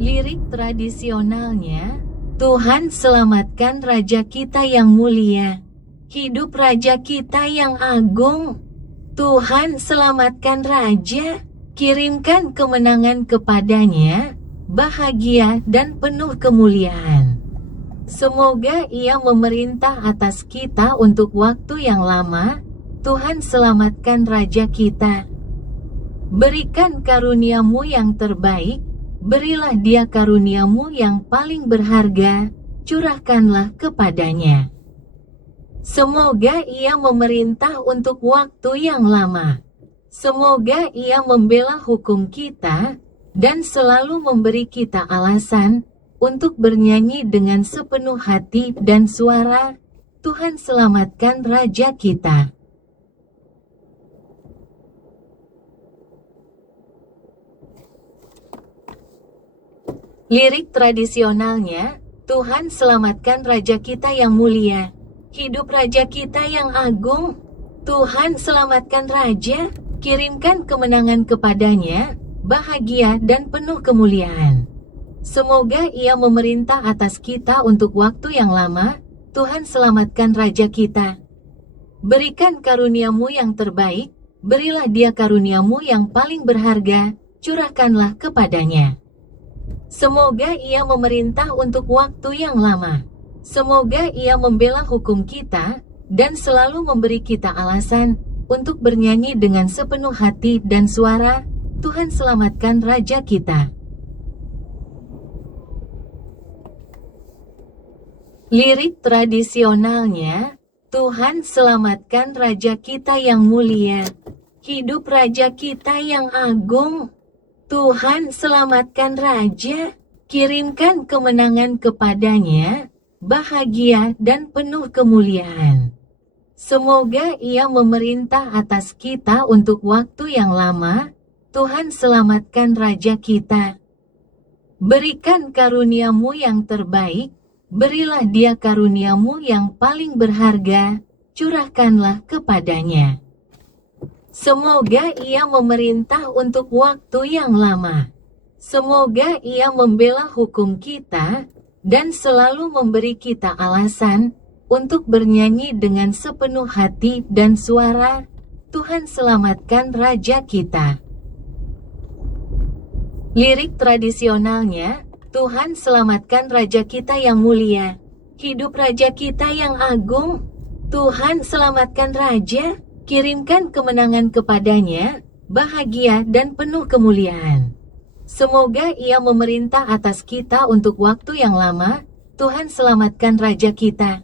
Lirik tradisionalnya, Tuhan selamatkan Raja kita yang mulia. Hidup Raja kita yang agung. Tuhan selamatkan Raja, kirimkan kemenangan kepadanya, bahagia dan penuh kemuliaan. Semoga Ia memerintah atas kita untuk waktu yang lama. Tuhan selamatkan Raja kita. Berikan karunia-Mu yang terbaik, berilah Dia karunia-Mu yang paling berharga, curahkanlah kepadanya. Semoga Ia memerintah untuk waktu yang lama. Semoga Ia membela hukum kita, dan selalu memberi kita alasan untuk bernyanyi dengan sepenuh hati dan suara. Tuhan selamatkan Raja kita. Lirik tradisionalnya, Tuhan selamatkan Raja kita yang mulia. Hidup Raja kita yang agung. Tuhan selamatkan Raja, kirimkan kemenangan kepadanya, bahagia dan penuh kemuliaan. Semoga Ia memerintah atas kita untuk waktu yang lama. Tuhan selamatkan Raja kita. Berikan karunia-Mu yang terbaik, berilah Dia karunia-Mu yang paling berharga, curahkanlah kepadanya. Semoga Ia memerintah untuk waktu yang lama. Semoga Ia membela hukum kita, dan selalu memberi kita alasan untuk bernyanyi dengan sepenuh hati dan suara. Tuhan selamatkan Raja kita. Lirik tradisionalnya, Tuhan selamatkan Raja kita yang mulia. Hidup Raja kita yang agung. Tuhan selamatkan Raja, kirimkan kemenangan kepadanya, bahagia dan penuh kemuliaan. Semoga Ia memerintah atas kita untuk waktu yang lama. Tuhan selamatkan Raja kita. Berikan karunia-Mu yang terbaik, berilah Dia karunia-Mu yang paling berharga, curahkanlah kepadanya. Semoga Ia memerintah untuk waktu yang lama. Semoga Ia membela hukum kita, dan selalu memberi kita alasan untuk bernyanyi dengan sepenuh hati dan suara. Tuhan selamatkan Raja kita. Lirik tradisionalnya, Tuhan selamatkan Raja kita yang mulia. Hidup Raja kita yang agung. Tuhan selamatkan Raja, kirimkan kemenangan kepadanya, bahagia dan penuh kemuliaan. Semoga Ia memerintah atas kita untuk waktu yang lama. Tuhan selamatkan Raja kita.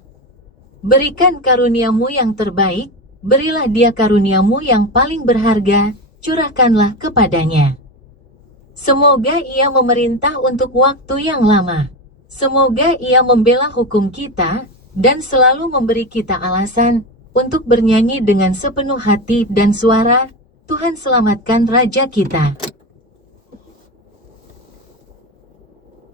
Berikan karunia-Mu yang terbaik, berilah Dia karunia-Mu yang paling berharga, curahkanlah kepadanya. Semoga Ia memerintah untuk waktu yang lama. Semoga Ia membela hukum kita, dan selalu memberi kita alasan untuk bernyanyi dengan sepenuh hati dan suara. Tuhan selamatkan Raja kita.